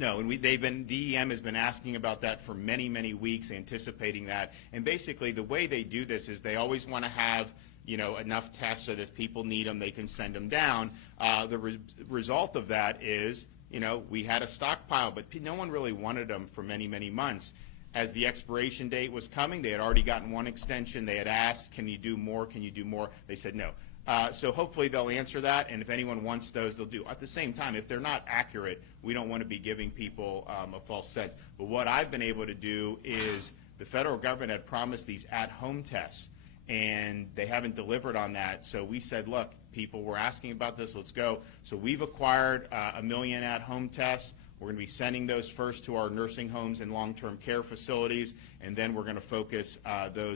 No, and DEM has been asking about that for many, many weeks, anticipating that. And basically, the way they do this is they always want to have, enough tests so that if people need them, they can send them down. The result of that is, we had a stockpile, but no one really wanted them for many, many months. As the expiration date was coming, they had already gotten one extension. They had asked, can you do more? Can you do more? They said no. So hopefully they'll answer that, and if anyone wants those, they'll do. At the same time, if they're not accurate, we don't want to be giving people a false sense. But what I've been able to do is the federal government had promised these at-home tests, and they haven't delivered on that. So we said, look, people were asking about this, let's go. So we've acquired 1 million at-home tests. We're going to be sending those first to our nursing homes and long-term care facilities, and then we're going to focus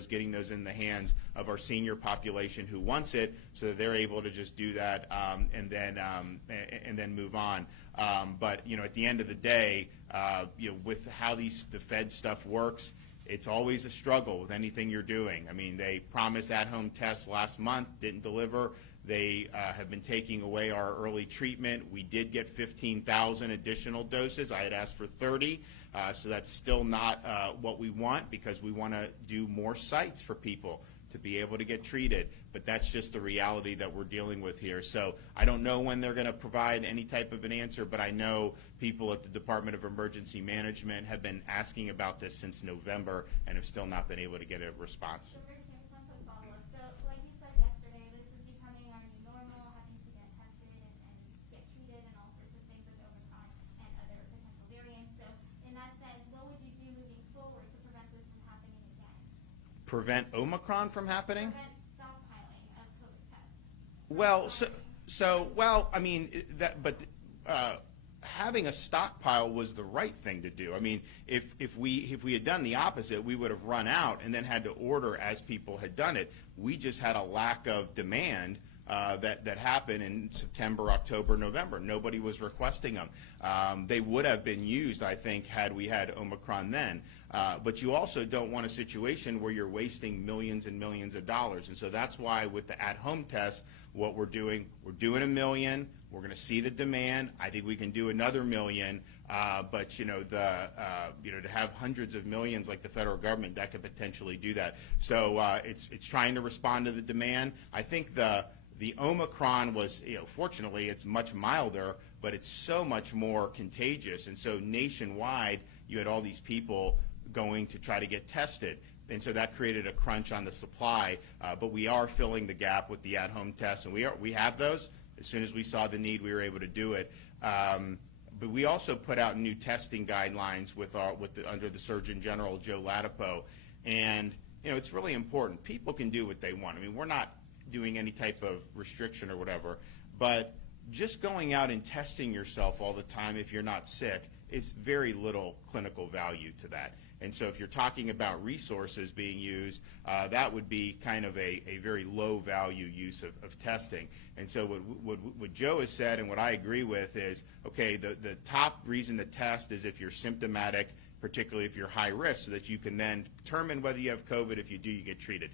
getting those in the hands of our senior population who wants it, so that they're able to just do that and then move on. But at the end of the day, with how the Fed stuff works, it's always a struggle with anything you're doing. I mean, they promised at-home tests last month, didn't deliver. They have been taking away our early treatment. We did get 15,000 additional doses. I had asked for 30, so that's still not what we want, because we want to do more sites for people to be able to get treated. But that's just the reality that we're dealing with here. So I don't know when they're going to provide any type of an answer, but I know people at the Department of Emergency Management have been asking about this since November and have still not been able to get a response. Prevent Omicron from happening? Prevent stockpiling of COVID tests. Well, I mean, having a stockpile was the right thing to do. I mean, if we had done the opposite, we would have run out and then had to order as people had done it. We just had a lack of demand that happened in September, October, November. Nobody was requesting them. They would have been used, I think, had we had Omicron then. But you also don't want a situation where you're wasting millions and millions of dollars. And so that's why with the at-home test, what we're doing 1 million. We're going to see the demand. I think we can do another 1 million. But to have hundreds of millions like the federal government, that could potentially do that. So it's trying to respond to the demand. I think the Omicron was, fortunately, it's much milder, but it's so much more contagious. And so nationwide, you had all these people going to try to get tested. And so that created a crunch on the supply. But we are filling the gap with the at-home tests, and we have those. As soon as we saw the need, we were able to do it. But we also put out new testing guidelines under the Surgeon General, Joe Latipo. And, it's really important. People can do what they want. I mean, we're not doing any type of restriction or whatever, but just going out and testing yourself all the time if you're not sick is very little clinical value to that. And so if you're talking about resources being used, that would be kind of a very low value use of testing. And so what Joe has said, and what I agree with, is, okay, the top reason to test is if you're symptomatic, particularly if you're high risk, so that you can then determine whether you have COVID. If you do, you get treated.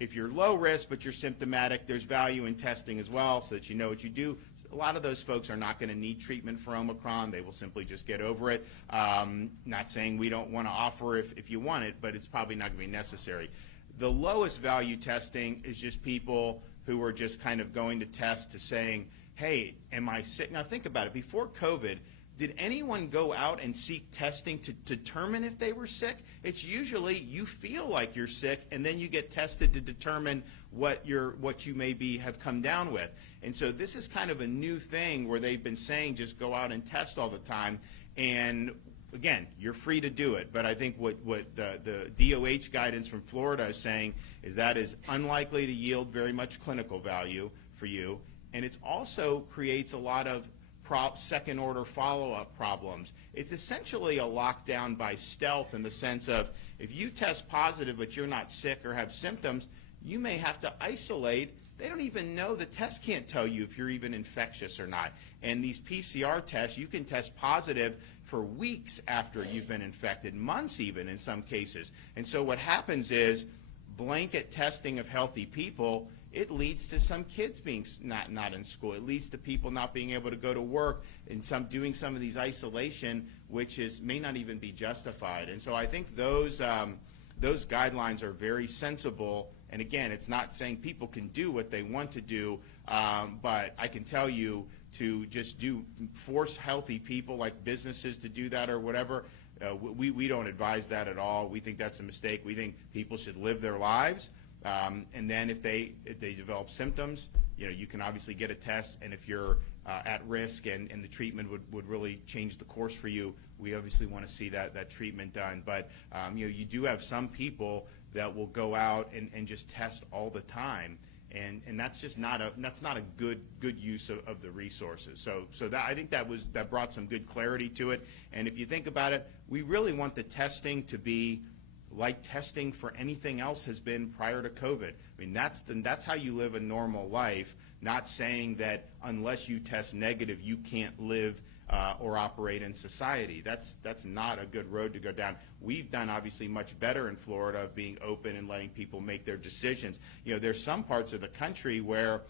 If you're low risk but you're symptomatic, there's value in testing as well, so that you know what you do. A lot of those folks are not going to need treatment for Omicron. They will simply just get over it. Not saying we don't want to offer if you want it, but it's probably not going to be necessary. The lowest value testing is just people who are just kind of going to test to saying, hey, am I sick? Now think about it. Before COVID, did anyone go out and seek testing to determine if they were sick? It's usually you feel like you're sick, and then you get tested to determine what you maybe have come down with. And so this is kind of a new thing where they've been saying just go out and test all the time. And again, you're free to do it. But I think what the DOH guidance from Florida is saying is that is unlikely to yield very much clinical value for you. And it also creates a lot of second-order follow-up problems. It's essentially a lockdown by stealth in the sense of if you test positive but you're not sick or have symptoms, you may have to isolate. They don't even know. The test can't tell you if you're even infectious or not. And these PCR tests, you can test positive for weeks after you've been infected, months even in some cases. And so what happens is blanket testing of healthy people it leads to some kids being not in school. It leads to people not being able to go to work and doing some of these isolation, which may not even be justified. And so I think those guidelines are very sensible. And again, it's not saying people can do what they want to do, but I can tell you to just force healthy people like businesses to do that or whatever. We don't advise that at all. We think that's a mistake. We think people should live their lives, and then if they develop symptoms, you can obviously get a test, and if you're at risk and the treatment would really change the course for you, we obviously want to see that treatment done. But you do have some people that will go out and just test all the time. And that's just not a good use of the resources. So that, I think that brought some good clarity to it. And if you think about it, we really want the testing to be like testing for anything else has been prior to COVID. I mean, that's how you live a normal life. Not saying that unless you test negative, you can't live or operate in society. That's not a good road to go down. We've done obviously much better in Florida of being open and letting people make their decisions. There's some parts of the country where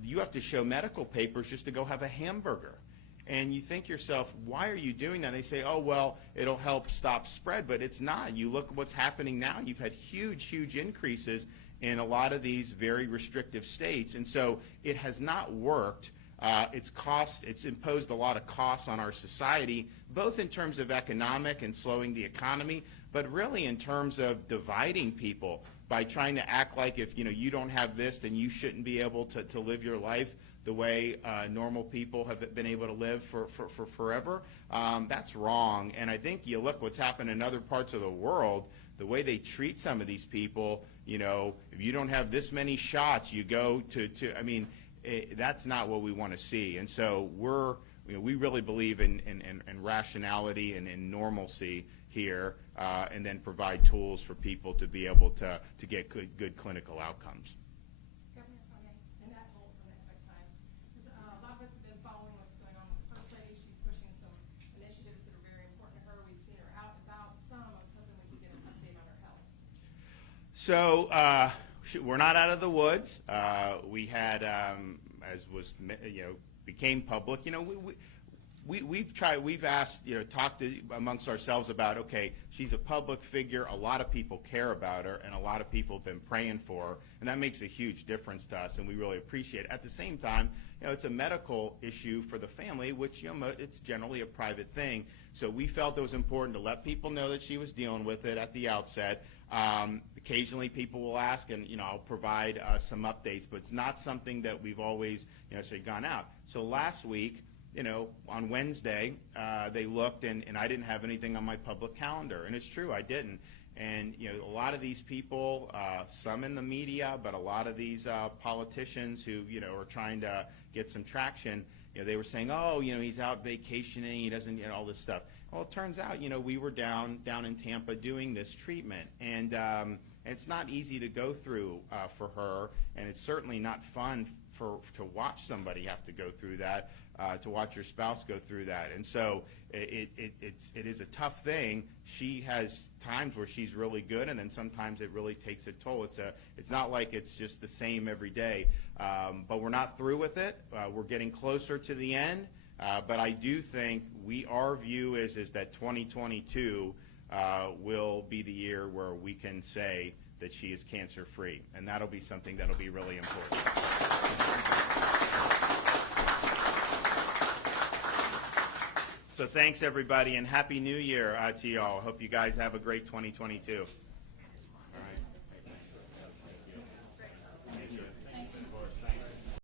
you have to show medical papers just to go have a hamburger. And you think yourself, why are you doing that? They say, oh, well, it'll help stop spread, but it's not. You look at what's happening now. You've had huge increases in a lot of these very restrictive states. And so it has not worked. It's imposed a lot of costs on our society, both in terms of economic and slowing the economy, but really in terms of dividing people by trying to act like if you don't have this, then you shouldn't be able to live your life the way normal people have been able to live for forever. That's wrong. And I think you look what's happened in other parts of the world, the way they treat some of these people. If you don't have this many shots, you go to that's not what we want to see. And so we really believe in rationality and in normalcy here, and then provide tools for people to be able to get good clinical outcomes. Governor, and that whole for next times, because a lot of us have been following what's going on with her lady. She's pushing some initiatives that are very important to her. We've seen her out and about. I was hoping we could get an update on her health. So we're not out of the woods. We had, as was became public, we've asked, talked amongst ourselves about, okay, she's a public figure, a lot of people care about her, and a lot of people have been praying for her, and that makes a huge difference to us, and we really appreciate it. At the same time, it's a medical issue for the family, which, it's generally a private thing, so we felt it was important to let people know that she was dealing with it at the outset. Occasionally people will ask, and I'll provide some updates, but it's not something that we've always say gone out. So last week, on Wednesday, they looked, and I didn't have anything on my public calendar, and it's true, I didn't. And a lot of these people, some in the media, but a lot of these politicians who are trying to get some traction, they were saying, oh, he's out vacationing, he doesn't, all this stuff. Well, it turns out, we were down in Tampa doing this treatment, and it's not easy to go through for her, and it's certainly not fun to watch somebody have to go through that, to watch your spouse go through that, and so it is a tough thing. She has times where she's really good, and then sometimes it really takes a toll. It's not like it's just the same every day, but we're not through with it. We're getting closer to the end. But I do think our view is that 2022 will be the year where we can say that she is cancer-free, and that'll be something that'll be really important. So thanks, everybody, and Happy New Year to y'all. Hope you guys have a great 2022.